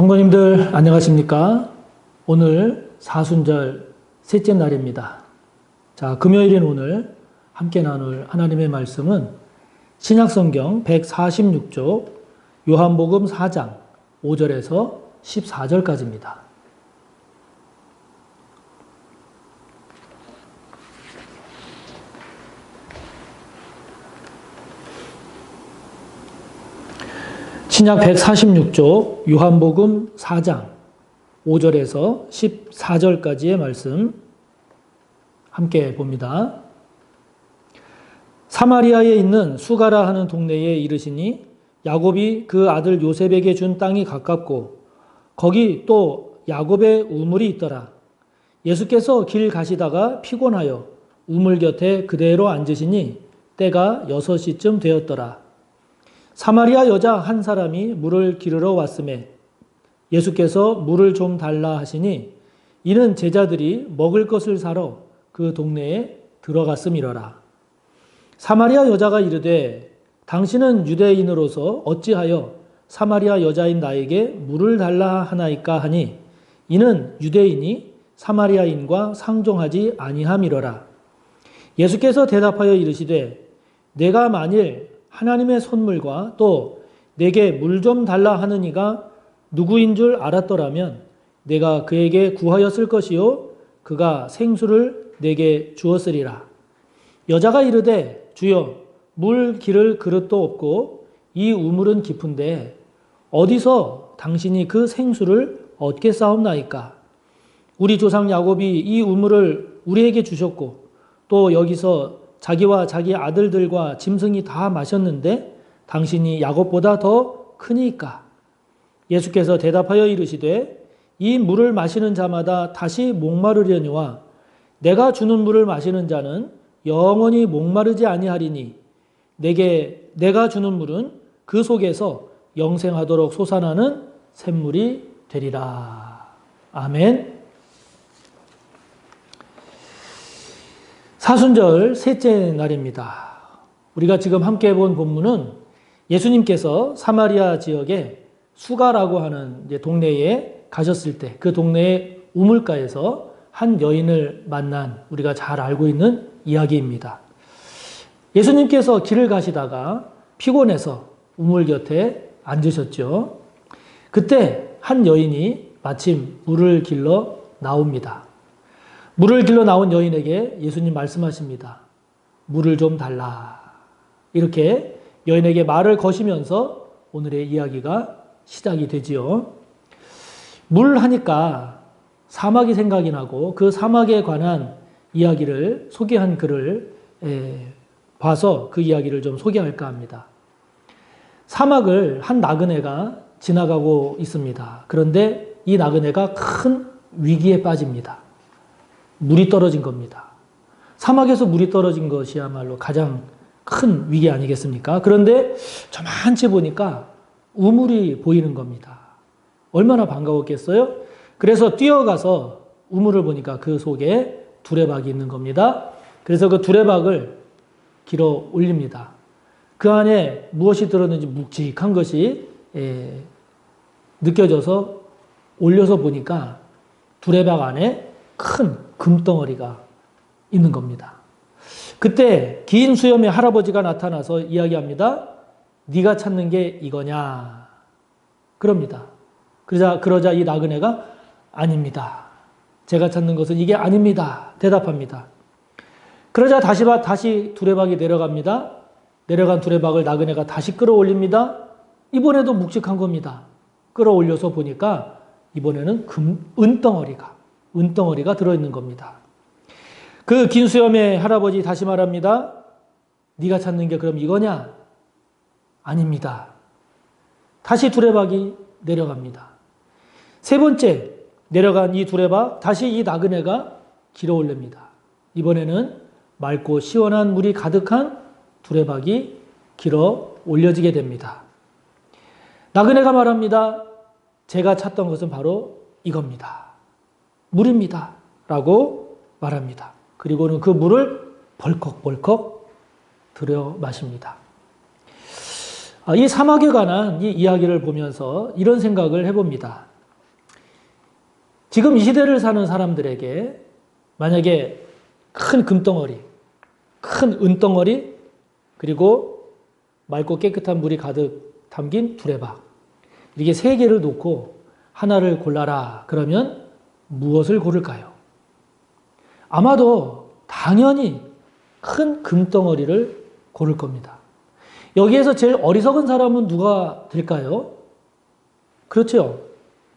성도님들 안녕하십니까? 오늘 사순절 셋째 날입니다. 자, 금요일인 오늘 함께 나눌 하나님의 말씀은 신약성경 146쪽 요한복음 4장 5절에서 14절까지입니다. 신약 146쪽 요한복음 4장 5절에서 14절까지의 말씀 함께 봅니다. 사마리아에 있는 수가라 하는 동네에 이르시니 야곱이 그 아들 요셉에게 준 땅이 가깝고 거기 또 야곱의 우물이 있더라. 예수께서 길 가시다가 피곤하여 우물 곁에 그대로 앉으시니 때가 6시쯤 되었더라. 사마리아 여자 한 사람이 물을 기르러 왔음에 예수께서 물을 좀 달라 하시니 이는 제자들이 먹을 것을 사러 그 동네에 들어갔음이러라. 사마리아 여자가 이르되 당신은 유대인으로서 어찌하여 사마리아 여자인 나에게 물을 달라 하나이까 하니 이는 유대인이 사마리아인과 상종하지 아니함이러라. 예수께서 대답하여 이르시되 내가 만일 하나님의 선물과 또 내게 물 좀 달라 하는 이가 누구인 줄 알았더라면 내가 그에게 구하였을 것이요 그가 생수를 내게 주었으리라. 여자가 이르되 주여 물 기를 그릇도 없고 이 우물은 깊은데 어디서 당신이 그 생수를 얻겠사옵나이까? 우리 조상 야곱이 이 우물을 우리에게 주셨고 또 여기서 자기와 자기 아들들과 짐승이 다 마셨는데 당신이 야곱보다 더 크니까? 예수께서 대답하여 이르시되 이 물을 마시는 자마다 다시 목마르려니와 내가 주는 물을 마시는 자는 영원히 목마르지 아니하리니 내가 주는 물은 그 속에서 영생하도록 솟아나는 샘물이 되리라. 아멘. 사순절 셋째 날입니다. 우리가 지금 함께 본 본문은 예수님께서 사마리아 지역의 수가라고 하는 동네에 가셨을 때 그 동네의 우물가에서 한 여인을 만난 우리가 잘 알고 있는 이야기입니다. 예수님께서 길을 가시다가 피곤해서 우물 곁에 앉으셨죠. 그때 한 여인이 마침 물을 길러 나옵니다. 물을 길러 나온 여인에게 예수님 말씀하십니다. 물을 좀 달라. 이렇게 여인에게 말을 거시면서 오늘의 이야기가 시작이 되지요. 물 하니까 사막이 생각이 나고 그 사막에 관한 이야기를 소개한 글을 봐서 그 이야기를 좀 소개할까 합니다. 사막을 한 나그네가 지나가고 있습니다. 그런데 이 나그네가 큰 위기에 빠집니다. 물이 떨어진 겁니다. 사막에서 물이 떨어진 것이야말로 가장 큰 위기 아니겠습니까? 그런데 저만치 보니까 우물이 보이는 겁니다. 얼마나 반가웠겠어요? 그래서 뛰어가서 우물을 보니까 그 속에 두레박이 있는 겁니다. 그래서 그 두레박을 길어 올립니다. 그 안에 무엇이 들었는지 묵직한 것이 느껴져서 올려서 보니까 두레박 안에 큰 금덩어리가 있는 겁니다. 그때 긴 수염의 할아버지가 나타나서 이야기합니다. 네가 찾는 게 이거냐? 그럽니다. 그러자 이 나그네가 아닙니다. 제가 찾는 것은 이게 아닙니다. 대답합니다. 그러자 다시 두레박이 내려갑니다. 내려간 두레박을 나그네가 다시 끌어올립니다. 이번에도 묵직한 겁니다. 끌어올려서 보니까 이번에는 은덩어리가 들어있는 겁니다. 그 긴 수염의 할아버지 다시 말합니다. 네가 찾는 게 그럼 이거냐? 아닙니다. 다시 두레박이 내려갑니다. 세 번째 내려간 이 두레박 다시 이 나그네가 길어 올립니다. 이번에는 맑고 시원한 물이 가득한 두레박이 길어 올려지게 됩니다. 나그네가 말합니다. 제가 찾던 것은 바로 이겁니다. 물입니다. 라고 말합니다. 그리고는 그 물을 벌컥벌컥 들여 마십니다. 이 사막에 관한 이 이야기를 보면서 이런 생각을 해봅니다. 지금 이 시대를 사는 사람들에게 만약에 큰 금덩어리, 큰 은덩어리, 그리고 맑고 깨끗한 물이 가득 담긴 두레박, 이렇게 세 개를 놓고 하나를 골라라. 그러면 무엇을 고를까요? 아마도 당연히 큰 금덩어리를 고를 겁니다. 여기에서 제일 어리석은 사람은 누가 될까요? 그렇죠.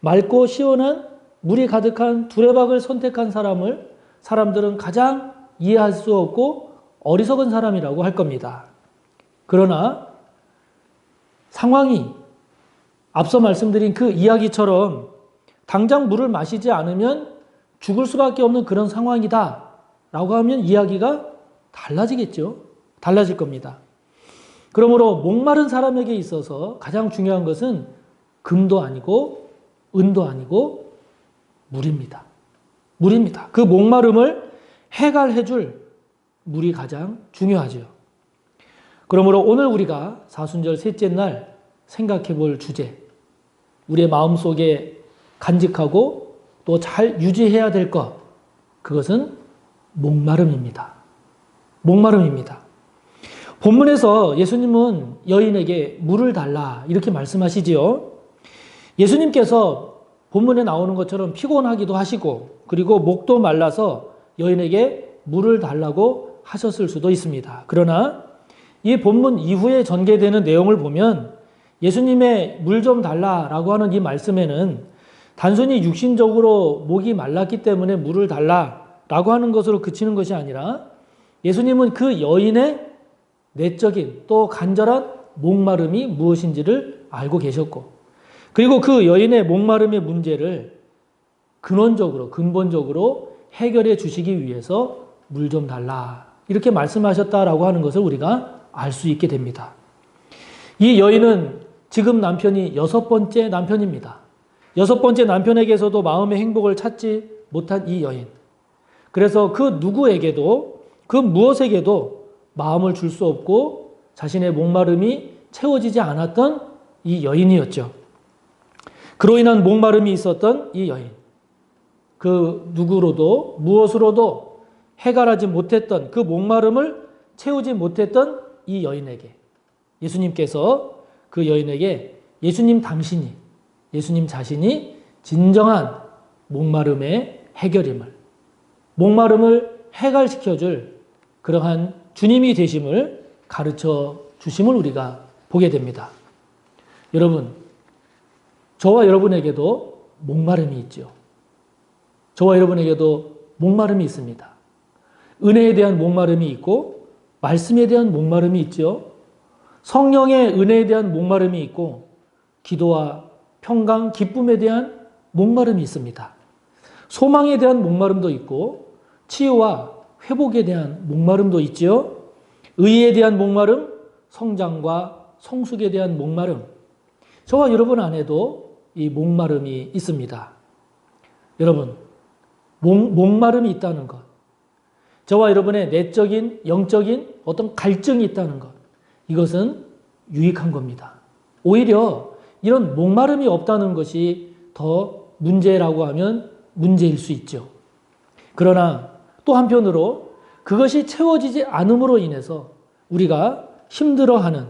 맑고 시원한 물이 가득한 두레박을 선택한 사람들은 가장 이해할 수 없고 어리석은 사람이라고 할 겁니다. 그러나 상황이 앞서 말씀드린 그 이야기처럼 당장 물을 마시지 않으면 죽을 수밖에 없는 그런 상황이다 라고 하면 이야기가 달라지겠죠. 달라질 겁니다. 그러므로 목마른 사람에게 있어서 가장 중요한 것은 금도 아니고 은도 아니고 물입니다. 물입니다. 그 목마름을 해갈해 줄 물이 가장 중요하죠. 그러므로 오늘 우리가 사순절 셋째 날 생각해 볼 주제, 우리의 마음속에 간직하고 또 잘 유지해야 될 것, 그것은 목마름입니다. 목마름입니다. 본문에서 예수님은 여인에게 물을 달라 이렇게 말씀하시지요. 예수님께서 본문에 나오는 것처럼 피곤하기도 하시고 그리고 목도 말라서 여인에게 물을 달라고 하셨을 수도 있습니다. 그러나 이 본문 이후에 전개되는 내용을 보면 예수님의 물 좀 달라라고 하는 이 말씀에는 단순히 육신적으로 목이 말랐기 때문에 물을 달라라고 하는 것으로 그치는 것이 아니라 예수님은 그 여인의 내적인 또 간절한 목마름이 무엇인지를 알고 계셨고 그리고 그 여인의 목마름의 문제를 근본적으로 해결해 주시기 위해서 물 좀 달라 이렇게 말씀하셨다라고 하는 것을 우리가 알 수 있게 됩니다. 이 여인은 지금 남편이 6번째 남편입니다. 6번째 남편에게서도 마음의 행복을 찾지 못한 이 여인. 그래서 그 누구에게도 그 무엇에게도 마음을 줄 수 없고 자신의 목마름이 채워지지 않았던 이 여인이었죠. 그로 인한 목마름이 있었던 이 여인. 그 누구로도 무엇으로도 해결하지 못했던 그 목마름을 채우지 못했던 이 여인에게 예수님께서 그 여인에게 예수님 자신이 진정한 목마름의 해결임을, 목마름을 해결시켜줄 그러한 주님이 되심을 가르쳐 주심을 우리가 보게 됩니다. 여러분, 저와 여러분에게도 목마름이 있죠. 저와 여러분에게도 목마름이 있습니다. 은혜에 대한 목마름이 있고 말씀에 대한 목마름이 있죠. 성령의 은혜에 대한 목마름이 있고 기도와 평강, 기쁨에 대한 목마름이 있습니다. 소망에 대한 목마름도 있고 치유와 회복에 대한 목마름도 있지요. 의에 대한 목마름, 성장과 성숙에 대한 목마름. 저와 여러분 안에도 이 목마름이 있습니다. 여러분, 목마름이 있다는 것. 저와 여러분의 내적인, 영적인 어떤 갈증이 있다는 것. 이것은 유익한 겁니다. 오히려 이런 목마름이 없다는 것이 더 문제라고 하면 문제일 수 있죠. 그러나 또 한편으로 그것이 채워지지 않음으로 인해서 우리가 힘들어하는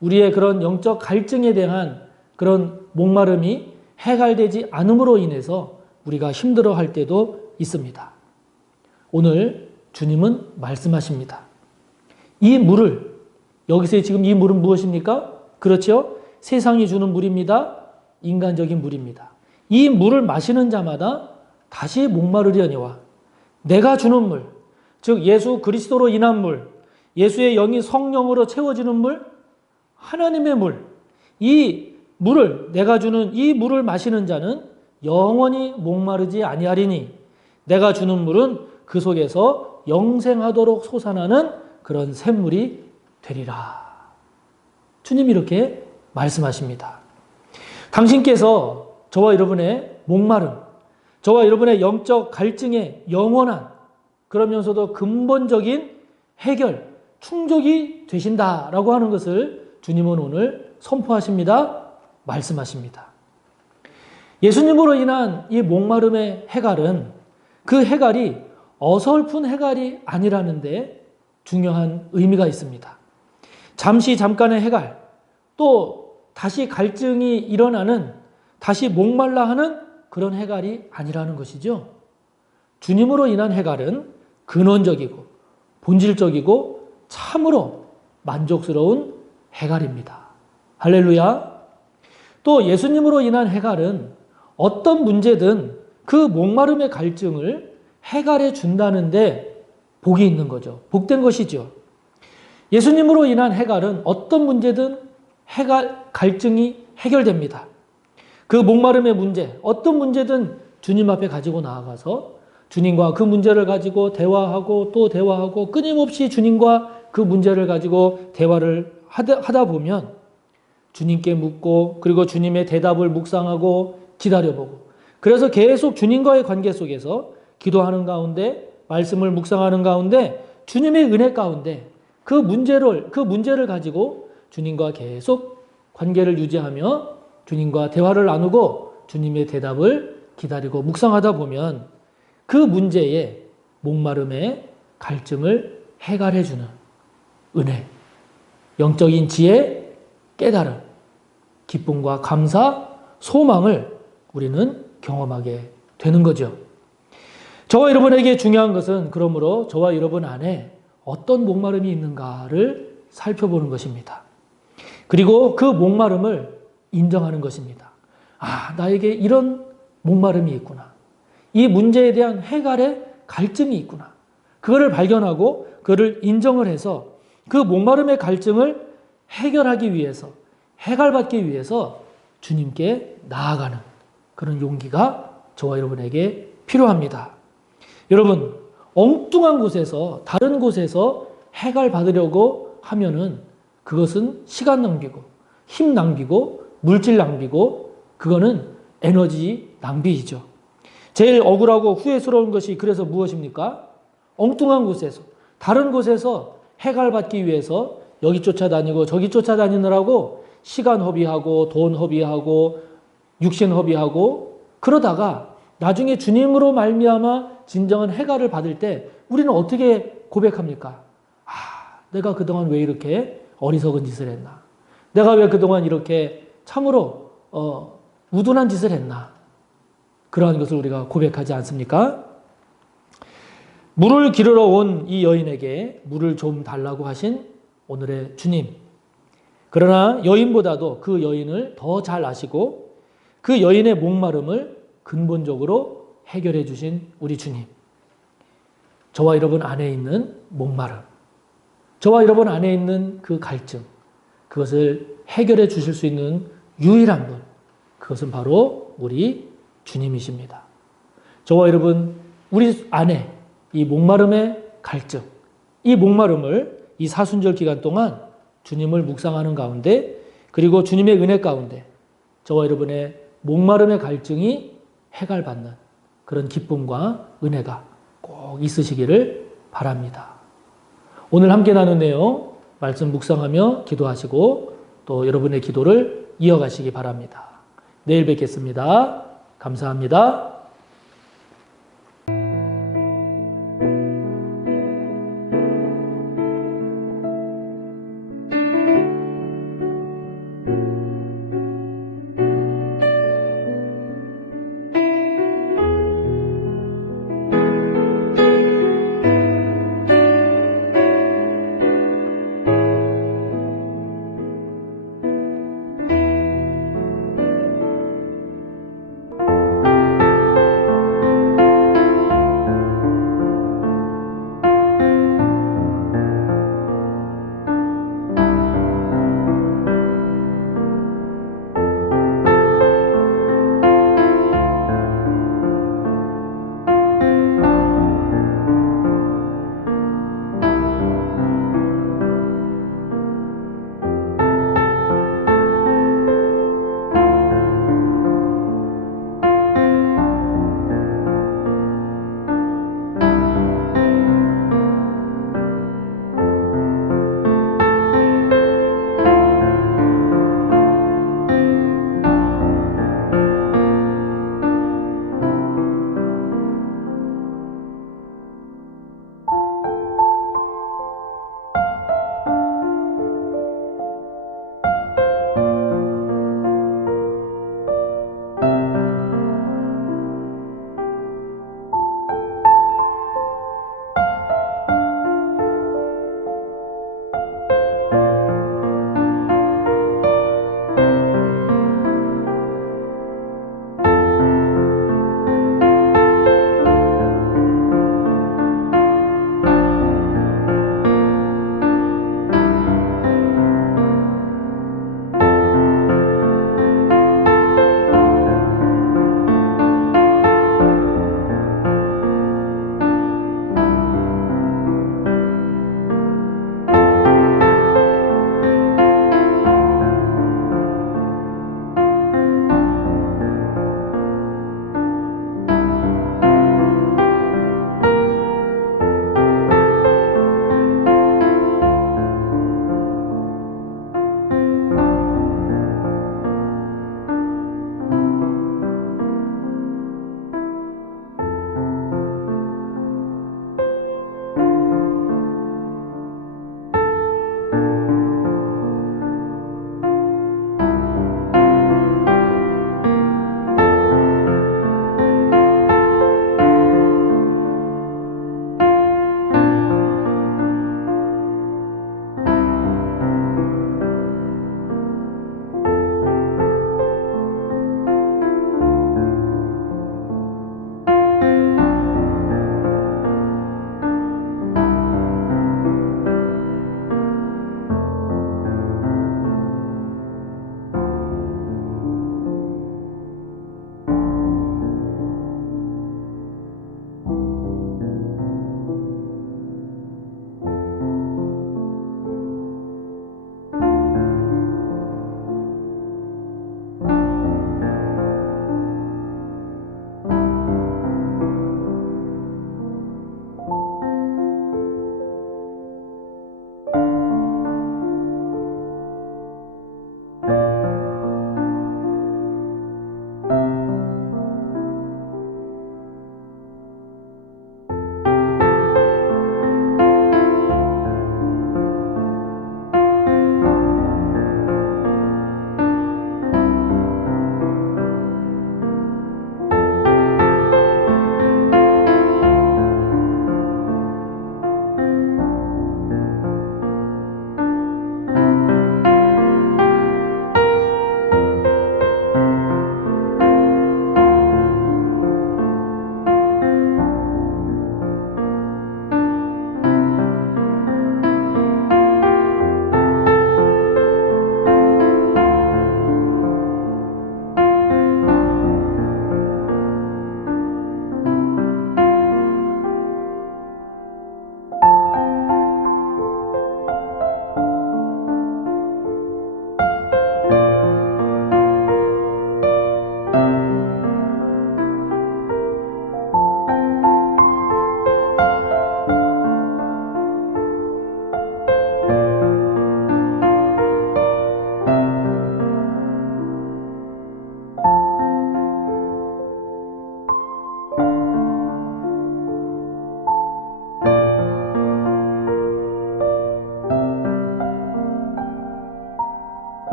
우리의 그런 영적 갈증에 대한 그런 목마름이 해결되지 않음으로 인해서 우리가 힘들어할 때도 있습니다. 오늘 주님은 말씀하십니다. 이 물을, 여기서 지금 이 물은 무엇입니까? 그렇죠? 세상이 주는 물입니다. 인간적인 물입니다. 이 물을 마시는 자마다 다시 목마르려니와 내가 주는 물, 즉 예수 그리스도로 인한 물, 예수의 영이 성령으로 채워지는 물, 하나님의 물, 이 물을 내가 주는 이 물을 마시는 자는 영원히 목마르지 아니하리니 내가 주는 물은 그 속에서 영생하도록 솟아나는 그런 샘물이 되리라. 주님이 이렇게 말씀하십니다. 당신께서 저와 여러분의 목마름, 저와 여러분의 영적 갈증에 영원한 그러면서도 근본적인 해결, 충족이 되신다라고 하는 것을 주님은 오늘 선포하십니다. 말씀하십니다. 예수님으로 인한 이 목마름의 해갈은 그 해갈이 어설픈 해갈이 아니라는데 중요한 의미가 있습니다. 잠깐의 해갈, 또 다시 갈증이 일어나는, 다시 목말라 하는 그런 해갈이 아니라는 것이죠. 주님으로 인한 해갈은 근원적이고 본질적이고 참으로 만족스러운 해갈입니다. 할렐루야. 또 예수님으로 인한 해갈은 어떤 문제든 그 목마름의 갈증을 해갈해 준다는데 복이 있는 거죠. 복된 것이죠. 예수님으로 인한 해갈은 어떤 문제든 갈증이 해결됩니다. 그 목마름의 문제, 어떤 문제든 주님 앞에 가지고 나아가서 주님과 그 문제를 가지고 대화하고 또 대화하고 끊임없이 주님과 그 문제를 가지고 대화를 하다 보면 주님께 묻고 그리고 주님의 대답을 묵상하고 기다려보고, 그래서 계속 주님과의 관계 속에서 기도하는 가운데, 말씀을 묵상하는 가운데, 주님의 은혜 가운데 그 문제를 가지고 주님과 계속 관계를 유지하며 주님과 대화를 나누고 주님의 대답을 기다리고 묵상하다 보면 그 문제의 목마름의 갈증을 해갈해주는 은혜, 영적인 지혜, 깨달음, 기쁨과 감사, 소망을 우리는 경험하게 되는 거죠. 저와 여러분에게 중요한 것은 그러므로 저와 여러분 안에 어떤 목마름이 있는가를 살펴보는 것입니다. 그리고 그 목마름을 인정하는 것입니다. 아, 나에게 이런 목마름이 있구나. 이 문제에 대한 해갈의 갈증이 있구나. 그거를 발견하고 그거를 인정을 해서 그 목마름의 갈증을 해결하기 위해서, 해갈받기 위해서 주님께 나아가는 그런 용기가 저와 여러분에게 필요합니다. 여러분, 엉뚱한 곳에서, 다른 곳에서 해갈받으려고 하면은 그것은 시간 낭비고, 힘 낭비고, 물질 낭비고, 그거는 에너지 낭비이죠. 제일 억울하고 후회스러운 것이 그래서 무엇입니까? 엉뚱한 곳에서, 다른 곳에서 해갈받기 위해서 여기 쫓아다니고 저기 쫓아다니느라고 시간 허비하고 돈 허비하고 육신 허비하고, 그러다가 나중에 주님으로 말미암아 진정한 해갈을 받을 때 우리는 어떻게 고백합니까? 아, 내가 그동안 왜 이렇게 어리석은 짓을 했나? 내가 왜 그동안 이렇게 참으로 우둔한 짓을 했나? 그러한 것을 우리가 고백하지 않습니까? 물을 기르러 온 이 여인에게 물을 좀 달라고 하신 오늘의 주님. 그러나 여인보다도 그 여인을 더 잘 아시고 그 여인의 목마름을 근본적으로 해결해 주신 우리 주님. 저와 여러분 안에 있는 목마름, 저와 여러분 안에 있는 그 갈증, 그것을 해결해 주실 수 있는 유일한 분, 그것은 바로 우리 주님이십니다. 저와 여러분, 우리 안에 이 목마름의 갈증, 이 목마름을 이 사순절 기간 동안 주님을 묵상하는 가운데, 그리고 주님의 은혜 가운데 저와 여러분의 목마름의 갈증이 해갈받는 그런 기쁨과 은혜가 꼭 있으시기를 바랍니다. 오늘 함께 나눈 내용 말씀 묵상하며 기도하시고 또 여러분의 기도를 이어가시기 바랍니다. 내일 뵙겠습니다. 감사합니다.